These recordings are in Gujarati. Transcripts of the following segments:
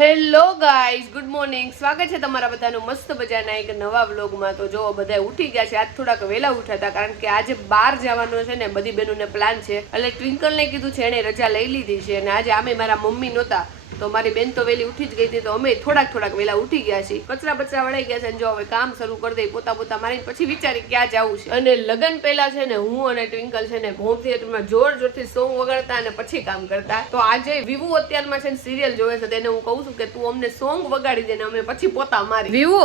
હેલો ગાઈઝ ગુડ મોર્નિંગ સ્વાગત છે તમારા બધાનું મસ્ત મજાના એક નવા વ્લોગમાં. તો જો બધા ઉઠી ગયા છે. આજ થોડાક વહેલા ઉઠ્યા હતા, કારણ કે આજે બહાર જવાનો છે ને બધી બહેનોને પ્લાન છે. એટલે ટ્વિંકલને કીધું છે, એણે રજા લઈ લીધી છે. અને આજે આમે મારા મમ્મી નહોતા. તો મારી બેન તો વહેલી ઉઠી જ ગઈ હતી તો અમે થોડાક થોડાક વહેલા ઉઠી ગયા છીએ. કચરા બચરા વળાઈ ગયા છે અને જો હવે કામ શરૂ કરી દઈ પોતા પોતા મારી પછી વિચારી ક્યાં જવું છે. અને લગન પહેલા છે ને હું અને ટ્વિંકલ છે ને હોમ થિયેટરમાં જોર જોરથી સોંગ વગાડતા અને પછી કામ કરતા. તો આજે વિવુ અત્યારમાં છે ને સિરિયલ જોવે છે તેને હું કહું છું કે તું અમને સોંગ વગાડી દે ને અમે પછી પોતા મારી વિવુ?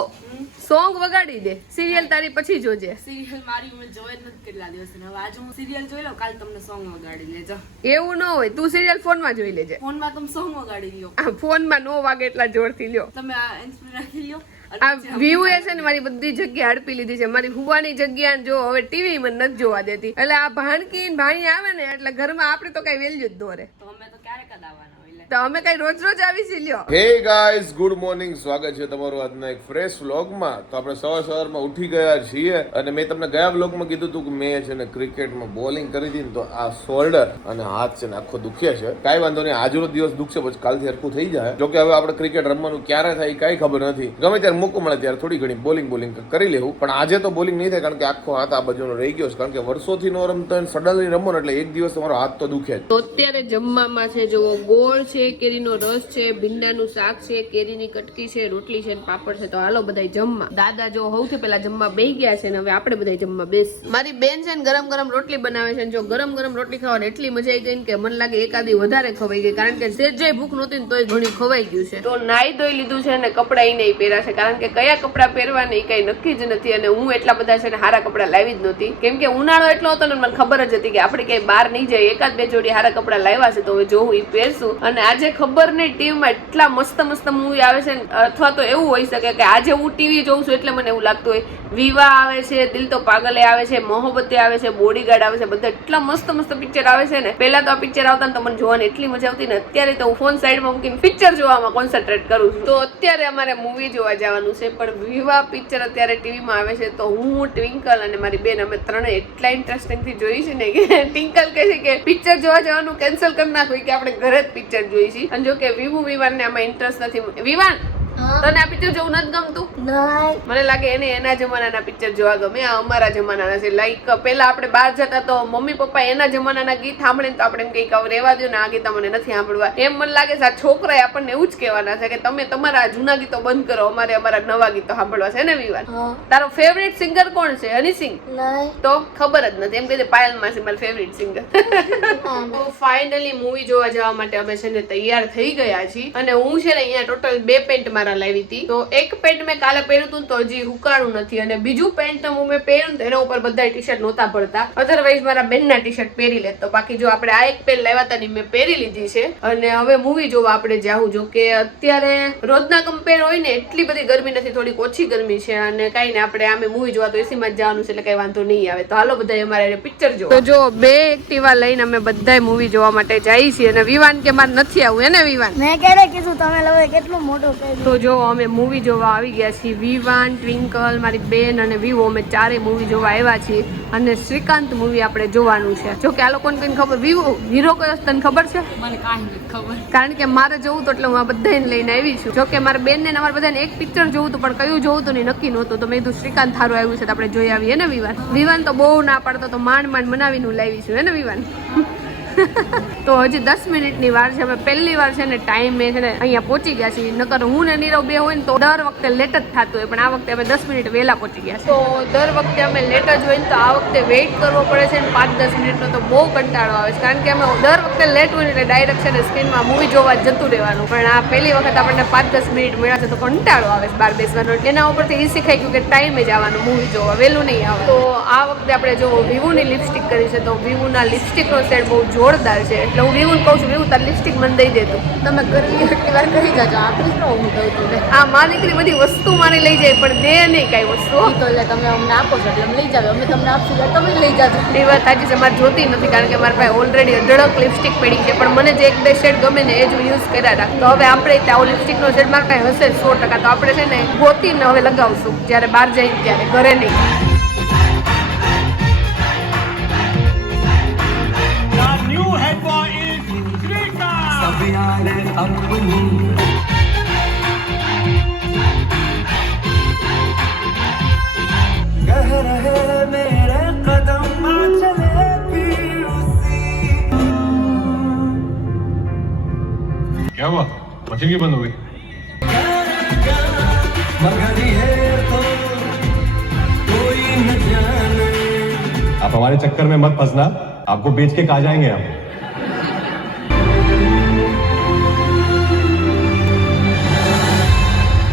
સોંગ વગાડી દે. સિરિયલ તારી પછી જોજે. સિરિયલ મારી ઉંમર જોઈ નથી કેટલા દિવસ હવે આજે હું સિરિયલ જોઈ લઉં કાલ તમને સોંગ વગાડી લેજો. એવું ન હોય તું સિરિયલ ફોનમાં જોઈ લેજે. ફોનમાં તમે સોંગ વગાડી લ્યો. ફોનમાં નો વાગે એટલા જોરથી લ્યો. તમે આ ઇન્સ્પિરેશન રાખી લ્યો. આ વ્યૂ એ છે ને મારી બધી જગ્યા હડપી લીધી છે. મારી હુવાની જગ્યા જો હવે ટીવી મને નથી જોવા દેતી. એટલે આ ભાણકી ભાણી આવે ને એટલે ઘરમાં આપણે તો કઈ વેલ્યુ જ દોરે તો અમે તો ક્યારેક જ આવવાના. તો અમે કઈ રોજ રોજ આવી છે લ્યો. હે ગાઈસ ગુડ મોર્નિંગ સ્વાગત છે તમારું આજના એક ફ્રેશ વ્લોગમાં તો આપણે સવાર સવારમાં ઉઠી ગયા છીએ અને મેં તમને ગયા વ્લોગમાં કીધું હતું કે મેં છે ને ક્રિકેટમાં બોલિંગ કરી હતી ને તો આ શોલ્ડર અને હાથ છે ને આખો દુખે છે. કાંઈ વાંધો નહીં આજનો દિવસ દુખશે પછી કાલથી હરખું થઈ જાય. જોકે હવે આપણે ક્રિકેટ રમવાનું ક્યારે થાય કાંઈ ખબર નથી. ગમે ત્યારે મૂકું મળે ત્યારે થોડી ઘણી બોલિંગ બોલિંગ કરી લેવું. પણ આજે તો બોલિંગ નહીં થાય કારણ કે આખો હાથ આ બાજુનો રહી ગયો છે. કારણ કે વર્ષોથી નો રમતો સડનલી રમો ને એટલે એક દિવસ તમારો હાથ તો દુખે જ. તો અત્યારે જમવામાં છે જો ગોળ છે, કેરીનો રસ છે, ભીંડાનું શાક છે, કેરીની કટકી છે, રોટલી છે પાપડ છે. તો હાલો બધા જમવા. દાદા જો સૌથી પેલા જમવા બે ગયા છે ને હવે આપણે બધા જમવા બેસ મારી બેન છે ને ગરમ ગરમ રોટલી બનાવે છે જો ગરમ ગરમ રોટલી ખાવાની એટલી મજા આવી ગઈ કે મને લાગે એકાદી વધારે ખવાઈ ગઈ. કારણ કે જે જે ભૂખ નહોતી ને તોય ઘણી ખવાઈ ગયું છે. તો નાઈ ધોઈ લીધું છે ને કપડા એ નહીં પહેર્યા છે. કારણ કે કયા કપડા પહેરવા ને ઈ કઈ નક્કી જ નથી અને હું એટલા બધા છે ને હારા કપડા લાવી જ નહોતી. કેમ કે ઉનાળો એટલો હતો ને મને ખબર જ હતી કે આપણે ક્યાંય બહાર નહીં જઈએ. એકાદ બે જોડી હારા કપડા લાવ્યા છે તો હવે જોવું ઈ પહેરશું અને આજે ખબર નહીં, ટીવીમાં એટલા મસ્ત મસ્ત મૂવી આવે છે અથવા તો એવું હોઈ શકે કે આજે હું ટીવી જોઉં છું એટલે મને એવું લાગતું હોય. વિવાહ આવે છે, દિલ તો પાગલે આવે છે, મોહબ્બતે આવે છે બોડીગાર્ડ આવે છે, બધા એટલા મસ્ત મસ્ત પિક્ચર આવે છે ને. પહેલા તો આ પિક્ચર આવતા ને તો મને જોવાની એટલી મજા આવતી ને, અત્યારે તો હું ફોન સાઈડમાં મૂકીને પિક્ચર જોવામાં કોન્સન્ટ્રેટ કરું છું. તો અત્યારે અમારે મૂવી જોવા જવાનું છે, પણ વિવાહ પિક્ચર અત્યારે ટીવીમાં આવે છે, તો હું ટ્વિંકલ અને મારી બેન, અમે ત્રણે એટલા ઇન્ટરેસ્ટિંગથી જોઈ છે ને કે ટ્વિંકલ કહે છે કે પિક્ચર જોવા જવાનું કેન્સલ કરી નાખવું કે આપણે ઘરે જ પિક્ચર જોઈ છે. અને જો કે વિવુ વિવાન ને આમાં ઇન્ટરેસ્ટ નથી વિવાન! તને આ પિક્ચર જોવું નથી ગમતું? મને લાગે એને એના જમાનાના પિક્ચર જોવા ગમે આ અમારા જમાનાના છે. લાઈક પેલા આપણે બહાર જતા તો મમ્મી પપ્પા એના જમાનાના ગીત સાંભળે તો આપણે એમ કઈ કહું રેવા દો ને આ ગીત મને નથી સાંભળવા. એમ મને લાગે છે આ છોકરાએ આપણને એવું જ કહેવાના છે કે તમે તમારા જૂના ગીતો બંધ કરો અમારે અમારા નવા ગીતો સાંભળવા છે ને વિવાદ? તારો ફેવરેટ સિંગર કોણ છે? હની સિંગ તો ખબર જ નથી. એમ કે પાયલ પાયલ માસી મારી ફેવરેટ સિંગર તો ફાઇનલી મૂવી જોવા જવા માટે અમે છે ને તૈયાર થઈ ગયા છીએ. અને હું છે ને અહીંયા ટોટલ બે પેન્ટ મારા લાવી હતી. તો એક પેન્ટ મેં કાલે પહેર્યું હતું તો હજી હુકાણું નથી. અને બીજું પેન્ટ હું મેં પહેર્યું એના ઉપર બધા ટી શર્ટ નહોતા ભરતા. અધરવાઇઝ મારા બેનના ટી શર્ટ પહેરી લેતો. બાકી જો આપણે આ એક પેન્ટ લાવ્યા હતા મેં પહેરી લીધી છે. અને હવે મૂવી જોવા આપણે જાઉં. જો કે અત્યારે રોજના કમ્પેર હોય ને એટલી બધી ગરમી નથી, થોડીક ઓછી ગરમી છે. અને કાંઈ ને આપણે આમે મૂવી જોવા તો એસીમાં જ જવાનું છે એટલે કઈ વાંધો નહીં આવે. તો હાલો બધા અમારે પિક્ચર જો તો જો બે એક્ટિવા લઈને અમે બધાય મૂવી જોવા માટે જઈએ છીએ. અને વિવાન કે મારે નથી આવું. એને વિવાન? મેં ક્યારે કીધું, તમે લોકો કેટલું મોટું કર્યું? તો જો અમે મૂવી જોવા આવી ગયા છીએ. વિવાન ટ્વિંકલ મારી બેન અને વિવો અમે ચારેય મૂવી જોવા આવ્યા છીએ અને શ્રીકાંત મૂવી આપણે જોવાનું છે. જો કે આ લોકોને કંઈ ખબર વિવો હીરો કયો તને ખબર છે? મને કાંઈ ખબર. કારણ કે મારે જવું તો એટલે હું આ બધાને લઈને આવી છું. જો કે મારા બેન ને અમારા બધાને એક પિક્ચર જોવું હતું પણ કયું જોવું હતું ને નક્કી નહોતું. તો મેં કીધું શ્રીકાંત થારું આવ્યું છે તો આપણે જોઈ આવીએ ને વિવાન? વિવાન તો બહુ ના પાડતો તો માંડ માંડ મનાવીને લાવી છું હે ને વિવાન? તો હજી દસ મિનિટની વાર છે. અમે પહેલી વાર છે ને ટાઈમે છે ને અહીંયા પહોંચી ગયા છીએ. નકર હું ને નીરવ બે હોય ને તો દર વખતે લેટ જ થતું હોય. પણ આ વખતે અમે દસ મિનિટ વહેલા પહોંચી ગયા તો દર વખતે અમે લેટ જ હોય ને તો આ વખતે વેઇટ કરવો પડે છે ને પાંચ દસ મિનિટનો તો બહુ કંટાળો આવે છે. કારણ કે અમે દર વખતે લેટ હોય એટલે ડાયરેક્ટ છે ને સ્ક્રીનમાં મૂવી જોવા જતું રહેવાનું. પણ આ પહેલી વખત આપણને પાંચ દસ મિનિટ મળ્યા છે તો કંટાળો આવે છે બહાર બેસવાનો. એના ઉપરથી એ શીખાઈ ગયું કે ટાઈમે જ આવવાનું મૂવી જોવા વહેલું નહીં આવે. તો આ વખતે આપણે જો વિવુની લિપસ્ટિક કરી છે તો વિવુના લિપસ્ટિકનો સેટ બહુ જોરદાર છે. એટલે હું વિવુને કહું છું વિવુ તાર લિપસ્ટિક મને દઈ દેતું તમે કરવી એટલી વાર કરી જાજો આપણે શું હું કહું છું આ માં દીકરી બધી વસ્તુ મારી લઈ જાય પણ દે નહીં કાંઈ વસ્તુ. તો એટલે તમે અમને આપો છો એટલે અમે લઈ જાવ અમે તમને આપશું તમે લઈ જાજો. એ વાત સાચી છે મારે જોતી નથી કારણ કે મારા પાસે ઓલરેડી અઢળક લિપસ્ટિક લિપસ્ટિક પડી છે પણ મને જે એક બે શેડ ગમે ને એ જ યુઝ કર્યા હતા તો હવે આપણે ત્યાં લિપસ્ટિકનો શેડ મારે કાંઈ હશે સો ટકા. તો આપણે છે ને ગોતીને હવે લગાવશું જ્યારે બહાર જઈએ ત્યારે ઘરે નહીં. अपनी कह रहे is हुआ? मशीन की बंद हो गई? आप हमारे चक्कर में मत फंसना। आपको बेच के कहा जाएँगे हम।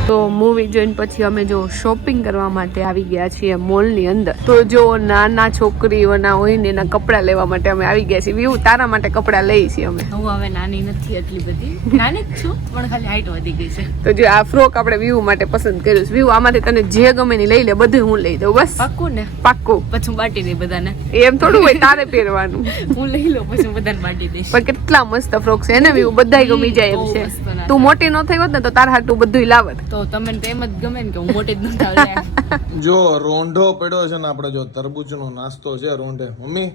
તો મૂવી જોઈને પછી અમે જો શોપિંગ કરવા માટે આવી ગયા છીએ મોલની અંદર. તો જો નાના છોકરીઓના હોય ને એના કપડાં લેવા માટે અમે આવી ગયા છીએ. વ્યૂ તારા માટે કપડાં લઈ છીએ અમે. હું હવે નાની નથી એટલી બધી. નાની જ છું પણ ખાલી હાઈટ વધી ગઈ છે. તો જો આ ફ્રોક આપણે વ્યૂ માટે પસંદ કર્યું છે. વ્યૂ આમાંથી તને જે ગમે ની લઈ લે બધું હું લઈ દઉં બસ. પાક્કું ને? પાક્કું. પછી હું બાટી દઈ બધાને. એમ થોડું હોય તારે પહેરવાનું. હું લઈ લઉં પછી બધાને બાટી દઈશ. પણ કેટલા મસ્ત ફ્રોક છે. એને વ્યૂ બધાય ગમી જાય એમ છે. તું મોટી ન થઈ હોત ને તો તારા હાટું બધું લાવત. તો તમને તો એમ જ ગમે ને કે હું મોટે જ નથી જો રોંઢો પડ્યો છે ને આપણે જો તરબૂચનો નાસ્તો છે રોંઢે. મમ્મી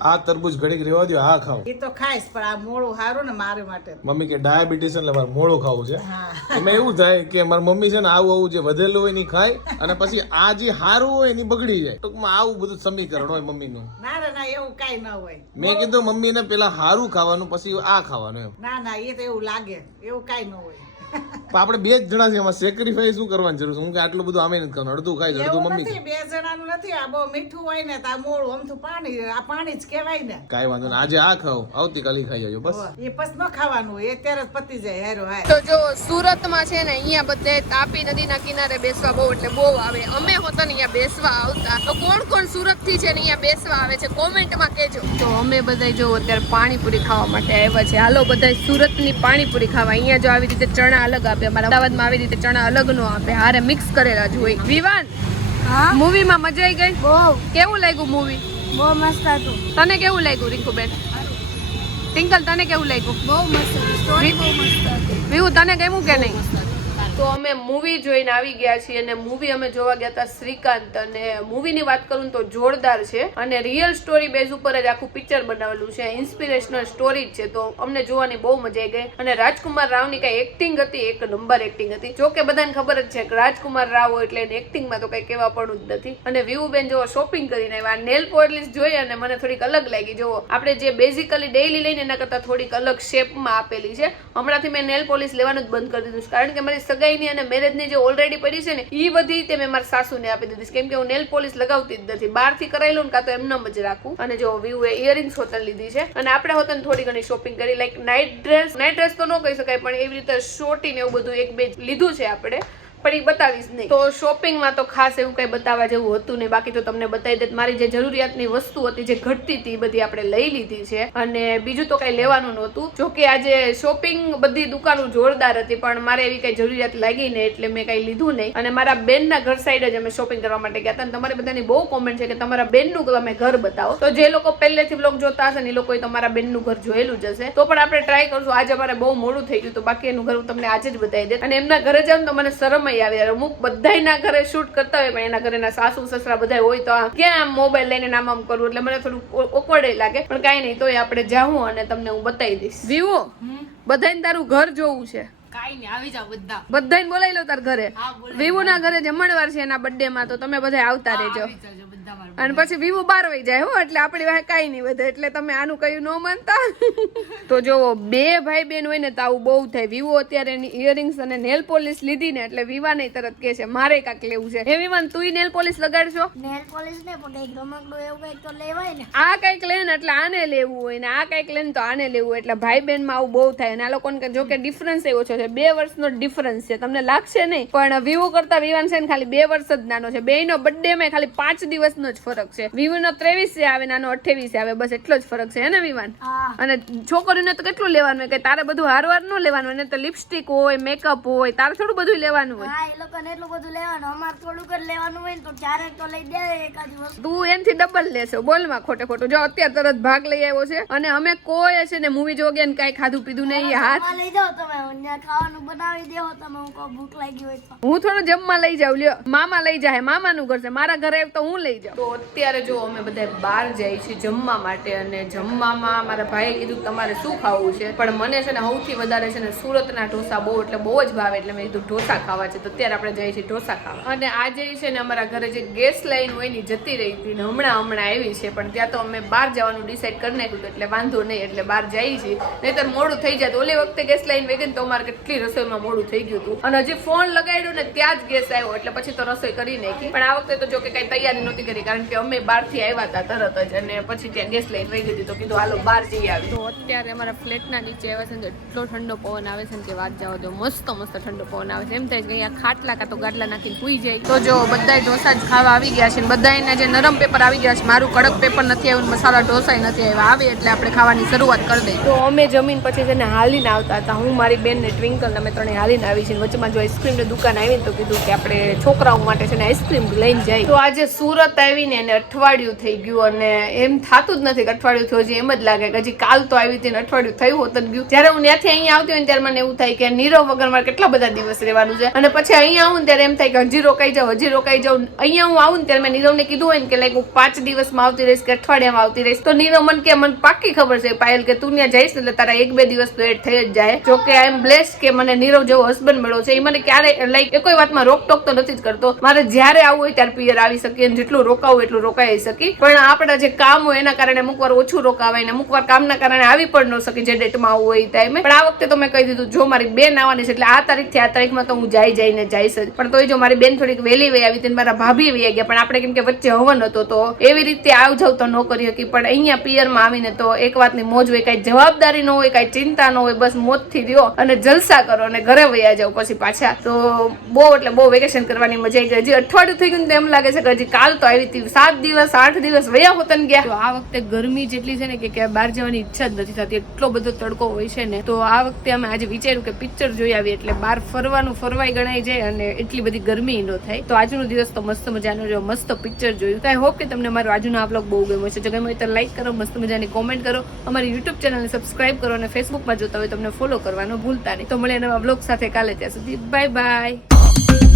આ તરબૂચ ઘડીક રેવા દો હા ખાવ એ તો ખાઈશ પણ આ મોડું સારું ને મારે માટે. મમ્મી કે ડાયાબિટીસ એટલે મારે મોળું ખાવું છે. એમાં એવું થાય કે મારી મમ્મી છે ને આવું આવું જે વધેલું હોયની ખાય અને પછી આ જે સારું હોય એની બગડી જાય. ટૂંકમાં આવું બધું સમીકરણ હોય મમ્મીનું. ના ના ના એવું કઈ ન હોય. મેં કીધું મમ્મીને પેલા સારું ખાવાનું પછી આ ખાવાનું એમ. ના ના એ તો એવું લાગે. એવું કઈ ન હોય. પણ આપણે બે જ જણા છે એમાં સેક્રિફાઈસ શું કરવાની જરૂર છે? હું કે આટલું બધું આમે નથી કરવાનું અડધું ખાઈ અડધું મમ્મી બે જણાનું નથી આ બહુ મીઠું હોય ને તો આ મોડું આમથું પાણી આ પાણી જ કહેવાય ને. કાઈ વાંધો નહીં આજે આ ખાઓ આવતીકાલે ખાઈ આવજો બસ. એ પછી ન ખાવાનું એ ત્યારે જ પતી જાય હેરો હાય. તો જો સુરતમાં છે ને અહીંયા બધે તાપી નદીના કિનારે બેસવા બહુ એટલે બહુ આવે. અમે હોતા ને અહીંયા બેસવા આવતા. તો કોણ કોણ સુરતથી છે ને અહીંયા બેસવા આવે છે કોમેન્ટમાં કહેજો. તો અમે બધા જો અત્યારે પાણીપુરી ખાવા માટે આવ્યા છે. હાલો બધા સુરતની પાણીપુરી ખાવા. અહીંયા જો આવી રીતે ચણા અલગ આપે અમારા અમદાવાદમાં આવી રીતે ચણા અલગ નો આપે હારે મિક્સ કરેલા જ હોય. વિવાન મૂવીમાં મજા આવી ગઈ? બહુ. કેવું લાગ્યું મૂવી બહુ મસ્ત હતું. તને કેવું લાગ્યું રિંકુબેન? ટિંકલ તને કેવું લાગ્યું? બહુ મસ્ત સ્ટોરી બહુ મસ્ત હતી. વિહુ તને કેવું કે નહીં? તો અમે મૂવી જોઈને આવી ગયા છીએ અને મૂવી અમે જોવા ગયા હતા શ્રીકાંત. અને મૂવીની વાત કરું તો જોરદાર છે. અને રિયલ સ્ટોરી બેઝ ઉપર જ આખું પિક્ચર બનાવેલું છે. ઇન્સ્પિરેશનલ સ્ટોરી જ છે. તો અમને જોવાની બહુ મજા આવી ગઈ. અને રાજકુમાર રાવની કઈ એક્ટિંગ હતી? એક નંબર એક્ટિંગ હતી. જો કે બધાને ખબર જ છે કે રાજકુમાર રાવ એટલે એની એક્ટિંગમાં તો કઈ કહેવા પડવું જ નથી. અને વ્યૂબેન જો શોપિંગ કરીને આવ્યા. નેલ પોલિશ જોઈ અને મને થોડીક અલગ લાગી. જુઓ, આપણે જે બેઝિકલી ડેઈલી લઈને એના કરતાં થોડીક અલગ શેપમાં આપેલી છે. હમણાંથી મેં નેલ પોલિશ લેવાનું જ બંધ કરી દીધું કારણ કે મારી સગાઈની અને મેરેજની જે ઓલરેડી પડી છે ને એ બધી તે મેં મારા સાસુને આપી દીધી કેમ કે હું નેલ પોલિશ લગાવતી જ નથી. બહારથી કરાવી લઉં ને કાં તો એમનેમ જ રાખું. અને જો વ્યૂ એ ઇયરિંગ્સ હોતન લીધી છે. અને આપણે હોતન થોડી ઘણી શોપિંગ કરી. Like night dress night dress તો ન કહી શકાય, પણ એવી રીતે શોર્ટી ને એવું બધું એક બે લીધું છે આપણે. પણ એ બતાવીશ નહીં. તો શોપિંગમાં તો ખાસ એવું કંઈ બતાવવા જેવું હતું નહીં. બાકી તો તમને બતાવી દે મારી જે જરૂરિયાતની વસ્તુ હતી જે ઘટતી હતી બધી આપણે લઈ લીધી છે. અને બીજું તો કંઈ લેવાનું નહોતું. જો કે આજે શોપિંગ બધી દુકાનો જોરદાર હતી, પણ મારે એવી કંઈ જરૂરિયાત લાગી નહીં એટલે મેં કંઈ લીધું નહીં. અને મારા બેનના ઘર સાઈડ જ અમે શોપિંગ કરવા માટે ગયા હતા. અને તમારી બધાની બહુ કોમેન્ટ છે કે તમારા બેનનું તમે ઘર બતાવો. તો જે લોકો પહેલેથી બ્લોગ જોતા હશે ને એ લોકોએ તમારા બેનનું ઘર જોયેલું જ હશે. તો પણ આપણે ટ્રાય કરશું. આજે અમારે બહુ મોડું થઈ ગયું તો બાકી એનું ઘર હું તમને આજે જ બતાવી દે અને એમના ઘરે જાઉં તો મને શરમ આવે. જાય અમુક બધાયના ઘરે શૂટ કરતા હોય પણ એના ઘરેના સાસુ સસરા બધા હોય તો આ ક્યાં આમ મોબાઈલ લઈને નામ આમ કરવું એટલે મને થોડું ઓકવર્ડ લાગે. પણ કાંઈ નહીં તોય આપણે જાઉં અને તમને હું બતાવી દઈશ. વિવો બધાને તારું ઘર જોવું છે. કાઈ નહીં આવી જાવ બધા. બધાને બોલાવી લો તાર ઘરે. વિવો ના ઘરે જમણવાર છે એના બર્થડે માં તો તમે બધા આવતા રહેજો. બધા અને પછી વિવો બાર વહી જાય હો એટલે આપણી પાસે કાંઈ નહીં વધે એટલે તમે આનું કયું ન માનતા. તો જો બે ભાઈ બેન હોય ને તો આવું બહુ થાય. વિવો અત્યારે એની ઇયરિંગ્સ અને નેલ પોલિશ લીધી ને એટલે વિવા નહીં તરત કે છે મારે કાંક લેવું છે. હે વિવાન તું નેલ પોલિશ લગાડશો? નેલ પોલિશ ને પણ એક રમકડું એવું કંઈક તો લેવાય ને. આ કંઈક લે ને એટલે આને લેવું હોય ને આ કંઈક લે ને તો આને લેવું એટલે ભાઈ બેનમાં આવું બહુ થાય અને આ લોકોને કે જો કે ડિફરન્સ એ ઓછો છે બે વર્ષનો ડિફરન્સ છે. તમને લાગશે નહીં પણ વિવો કરતા વિવાન છે ને ખાલી બે વર્ષ જ નાનો છે. બે નો બર્થડે માં ખાલી પાંચ દિવસનો જ ફરક છે. વિવો નો ત્રેવીસ આવે નાનો અઠ્યાવીસ આવે બસ એટલો જ ફરક છે હે ને વિવાન? અને છોકરીને તો કેટલું લેવાનું કે તારે બધું હારવાર ન લેવાનું હોય? ને તો લિપસ્ટિક હોય મેકઅપ હોય તારે થોડું બધું લેવાનું હોય. હા એ લોકોને એટલું બધું લેવાનું અમારે થોડુંક જ લેવાનું હોય ને તો ચારે તો લઈ દે એકાદ વસ્તુ. તું એનથી ડબલ લેશો બોલમાં ખોટે ખોટું. જો અત્યારે તરત ભાગ લઈ આવ્યો છે અને અમે કોઈ છે ને મૂવી જોગે ને કાંઈ ખાધું પીધું નહીં હાથ. લઈ જાઓ તમે ખાવાનું બનાવી દેવો તમે હું ભૂખ લાગી હોય હું થોડું જમવા લઈ જાઉં લ્યો. મામા લઈ જાય મામાનું ઘર છે. મારા ઘરે તો હું લઈ જાઓ. તો અત્યારે જો અમે બધા બહાર જઈએ છીએ જમવા માટે અને જમવામાં મારા ભાઈએ કીધું તમારે શું ખાવું છે? પણ મને છે ને સૌથી વધારે છે ને સુરતના ઢોસા બહુ એટલે બહુ જ ભાવે એટલે મેં કીધું ઢોસા ખાવા છે. તો અત્યારે આપણે જઈએ છીએ ઢોસા ખાવા. અને આજે છે ને અમારા ઘરે જે ગેસ લાઈન હોય ને જતી રહી હતી ને હમણાં હમણાં આવી છે. પણ ત્યાં તો અમે બહાર જવાનું ડિસાઈડ કરી નાખ્યું એટલે વાંધો નહીં એટલે બહાર જઈએ છીએ. નહીતર મોડું થઈ જાય ઓલી વખતે ગેસ લાઈન વેગી ને તો અમારે કેટલી રસોઈમાં મોડું થઈ ગયું હતું. અને હજી ફોન લગાડ્યો ને ત્યાં જ ગેસ આવ્યો. એટલે પછી તો રસોઈ કરી નાખી. પણ આ વખતે તો જો કે કઈ તૈયારી નહોતી કરી કારણ કે અમે બહારથી આવ્યા હતા તરત જ અને પછી ત્યાં ગેસ લઈને રહી ગઈ તો કીધું હાલો બહાર જઈ આવી. તો અત્યારે અમારા ફ્લેટના નીચે આવ્યા છે ને એટલો ઠંડો પવન આવે છે ને કે વાત જાવ તો મસ્ત મસ્ત ઠંડો પવન આવે છે. એમ થાય કે અહીંયા ખાટલા કાં તો ગાટલા નાખીને પૂઈ જાય. તો જો બધાય ઢોસા જ ખાવા આવી ગયા છે ને બધાયના જે નરમ પેપર આવી ગયા છે મારું કડક પેપર નથી આવ્યું મસાલા ઢોસા નથી આવ્યા. આવે એટલે આપણે ખાવાની શરૂઆત કરી દઈએ. તો અમે જમીન પછી છે ને હાલીને આવતા હતા. હું મારી બેન ને ટ્વિંકલ અમે ત્રણે હાલીને આવી છે વચ્ચેમાં જો આઈસ્ક્રીમની દુકાન આવી તો કીધું કે આપણે છોકરાઓ માટે છે ને આઈસ્ક્રીમ લઈને જાય તો આજે સુરત આવીને એને અઠવાડિયું થઈ ગયું અને એમ થતું જ નથી કે અઠવાડિયું થયું હજી એમ જ લાગે કે હજી કાલ તો આવી હતી અઠવાડિયું થયું હોત જ ગયું. જ્યારે હું ત્યાંથી અહીંયા આવતી હોય ત્યારે મને એવું થાય કે નીરવ વગર મારે કેટલા બધા દિવસ રહેવાનું છે. અને પછી અહીંયા આવું ત્યારે એમ થાય કે હજી રોકાઈ જાઉં, હજી રોકાઈ જાઉં. અહીંયા હું આવું ત્યારે મેં નીરવને કીધું હોય ને કે લાઈક હું પાંચ દિવસમાં આવતી રહીશ કે અઠવાડિયામાં આવતી રહીશ. તો નીરવ મને કે મને પાકી ખબર છે પાયલ કે તું ત્યાં જઈશ એટલે તારા એક બે દિવસ તો એડ થઈ જ જાય. જો કે આઈ એમ બ્લેસ કે મને નીરવ જેવો હસબન્ડ મળ્યો છે. એ મને ક્યારે લાઈક એ કોઈ વાતમાં રોકટોક તો નથી જ કરતો. મારે જ્યારે આવવું હોય ત્યારે પિયર આવી શકીએ જેટલું રોકાવું એટલું રોકાઈ શકી. પણ આપણા જે કામ હોય એના કારણે અમુક વાર ઓછું રોકાવાય ને અમુક વાર કામના કારણે આવી પણ ન શકે જે ડેટમાં આવું હોય એ ટાઈમે પણ આ વખતે તો મેં કહી દીધું, જો મારી બેન આવવાની છે એટલે આ તારીખથી આ તારીખમાં તો હું જાય જઈને જઈશ જ પણ તોય જો મારી બેન થોડીક વહેલી વહી આવી તેને મારા ભાભી વહી ગયા, પણ આપણે કેમ કે વચ્ચે હવન હતો તો એવી રીતે આવ જાવ તો ન કરી શકી. પણ અહીંયા પિયરમાં આવીને તો એક વાતની મોજ હોય, કાંઈ જવાબદારી ન હોય, કાંઈ ચિંતા ન હોય, બસ મોજથી રહ્યો અને જલસા કરો અને ઘરે વયા જાવ પછી પાછા. તો બહુ એટલે બહુ વેકેશન કરવાની મજા આવી ગઈ. હજી અઠવાડિયું થઈ ગયું એમ લાગે છે કે હજી કાલ તો આવી હતી સાત દિવસ, આઠ દિવસ વયા હોતન ગયા. તો આ વખતે ગરમી જેટલી છે ને કે ક્યાં બહાર જવાની ઈચ્છા જ નથી થતી. એટલો બધો તડકો હોય છે ને, તો આ વખતે અમે આજે વિચાર્યું કે પિક્ચર જોઈ આવીએ એટલે બહાર ફરવાનું ફરવાય ગણાય જાય અને એટલી બધી ગરમી ન થાય. તો આજનો દિવસ તો મસ્ત મજાનો જો મસ્ત પિક્ચર જોયું. તો આઈ હોપ કે તમને મારો આજનો આ બ્લોગ બહુ ગમ્યો છે જો ગમ્યો તો લાઈક કરો, મસ્ત મજાની કોમેન્ટ કરો. અમારી યુટ્યુબ ચેનલને સબસ્ક્રાઇબ કરો અને ફેસબુકમાં જોતા હોય તમને ફોલો કરવાનું ભૂલતા નહીં. તો મળે નવા બ્લોગ સાથે કાલે ત્યાં સુધી. Bye bye.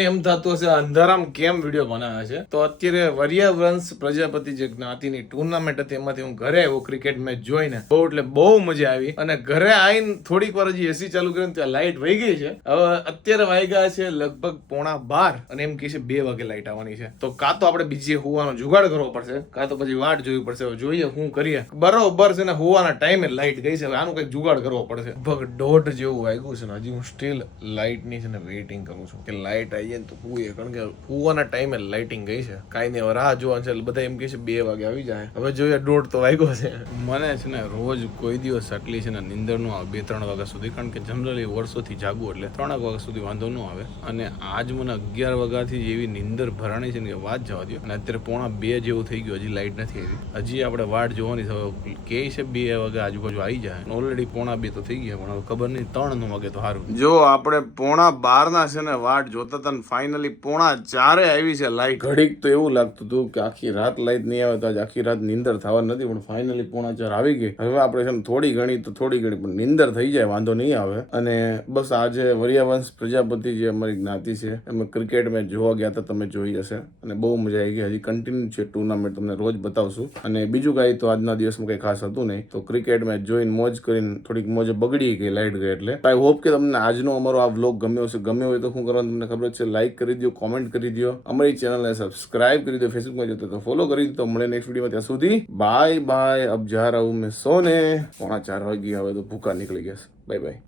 તમને એમ થતું હશે, અંધારામ કેમ વીડિયો બનાવે છે? તો અત્યારે વરિયાવંશ પ્રજાપતિ જે જ્ઞાતિની ટુર્નામેન્ટ હતી, એમાંથી હું ઘરે આવ્યો ક્રિકેટ મેચ જોઈને. બહુ એટલે બહુ મજા આવી. અને ઘરે આવીને થોડીક વાર હજી એસી ચાલુ કરીને ત્યાં લાઇટ વહી ગઈ છે. હવે અત્યારે વાગ્યા છે લગભગ પોણા બાર અને એમ કહે છે બે વાગે લાઇટ આવવાની છે. તો કાં તો આપણે બીજે હોવાનો જુગાડ કરવો પડશે, કાં તો પછી વાટ જોવી પડશે. જોઈએ શું કરીએ. બરોબર છે ને હોવાના ટાઈમે લાઇટ ગઈ છે આનું કંઈક જુગાડ કરવો પડશે. લગભગ દોઢ જેવું વાગ્યું છે ને, હજી હું સ્ટીલ લાઇટની છે ને વેઇટિંગ કરું છું. કે લાઇટ આવી ને તો હુઈએ કારણ કે હુવાના ટાઈમે લાઇટિંગ ગઈ છે. કાંઈ નહીં હવે રાહ જોવાનું છે એટલે બધા એમ કહે છે બે વાગે આવી જાય. હવે જોઈએ દોઢ તો વાગ્યો છે. મને છે ને રોજ કોઈ દિવસ આટલી છે ને નિંદર નો આવે બે ત્રણ વાગ્યા સુધી. કારણ કે જનરલી વર્ષોથી જાગું એટલે ત્રણ વાગ્યા સુધી વાંધો ન આવે. અને આજ મને અગિયાર વાગ્યાથી એવી નિંદર ભરાણી છે ને કે વાત જવા દો અને અત્યારે પોણા બે જેવું થઈ ગયું હજી લાઇટ નથી આવી. હજી આપણે વાટ જોવાની છે. હવે કે છે બે વાગે આજુબાજુ આવી જાય. ઓલરેડી પોણા બે તો થઈ ગયા પણ હવે ખબર નહીં ત્રણ નો વાગે તો સારું જો આપણે પોણા બાર ના છે ને વાટ જોતા કરતા ફાઇનલી પોણા ચારે આવી છે લાઈટ ઘડીક તો એવું લાગતું હતું કે આખી રાત લાઈટ નહીં આવે તો આજે આખી રાત નીંદર થવા નથી, પણ ફાઇનલી પોણા ચાર આવી ગઈ, હવે આપણે છે ને થોડી ઘણી તો થોડી ઘણી, પણ નીંદર થઈ જાય, વાંધો નહીં આવે. અને બસ આજે વરિયાવંશ પ્રજાપતિ જે અમારી જ્ઞાતિ છે અમે ક્રિકેટ મેચ જોવા ગયા હતા, તમે જોઈ હશે. અને બહુ મજા આવી ગઈ. હજી કન્ટિન્યુ છે ટુર્નામેન્ટ તમને રોજ બતાવશું. અને બીજું કાંઈ તો આજના દિવસમાં કંઈ ખાસ હતું નહીં. તો ક્રિકેટ મેચ જોઈને મોજ કરીને થોડીક મોજ બગડી ગઈ લાઈટ ગઈ એટલે. આઈ હોપ કે તમને આજનો અમારો આ વ્લોગ ગમ્યો હશે. ગમ્યો હોય તો શું કરવાનું તમને ખબર જ છે લાઇક કરી દો કોમેન્ટ કરી દો અમારી ચેનલને સબસ્ક્રાઇબ કરી દો ફેસબુકમાં જોતો તો ફોલો કરી દો મળે નેક્સ્ટ વિડીયોમાં ત્યાં સુધી. બાય બાય અબ જા રહું મેં સોને. પોણા ચાર વાગી હવે તો ભૂકા નીકળી ગયા બાય બાય